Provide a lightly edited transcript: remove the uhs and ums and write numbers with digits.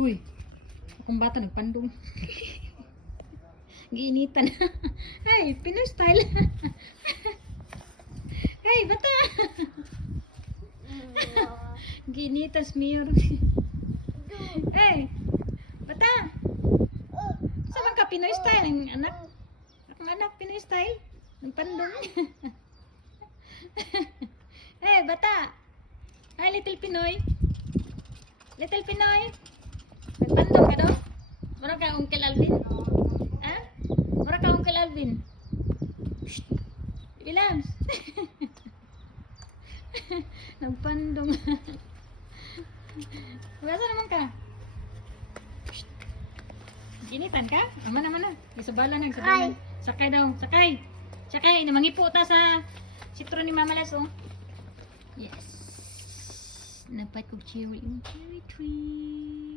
Huy, akong bata nagpandong. Giinitan. Ay, Pinoy style. Hey, bata. Giinitan smear. Hey, bata. Saan ka Pinoy style ang anak? Ang anak Pinoy style. Nagpandong. Hey, bata. Hi, little Pinoy. Little Pinoy. Nagpandong ka daw? Mura ka Uncle Alvin? Ha? Mura ka Uncle Alvin? Shh! Bilams! Nagpandong. Basta naman ka? Shh! Ginitan ka? Aman na. Isabala na. Sakay daw. Sakay! Sakay! Namangipo ta sa sitro ni Mama Las, oh. Yes! Napat kong cherry tree.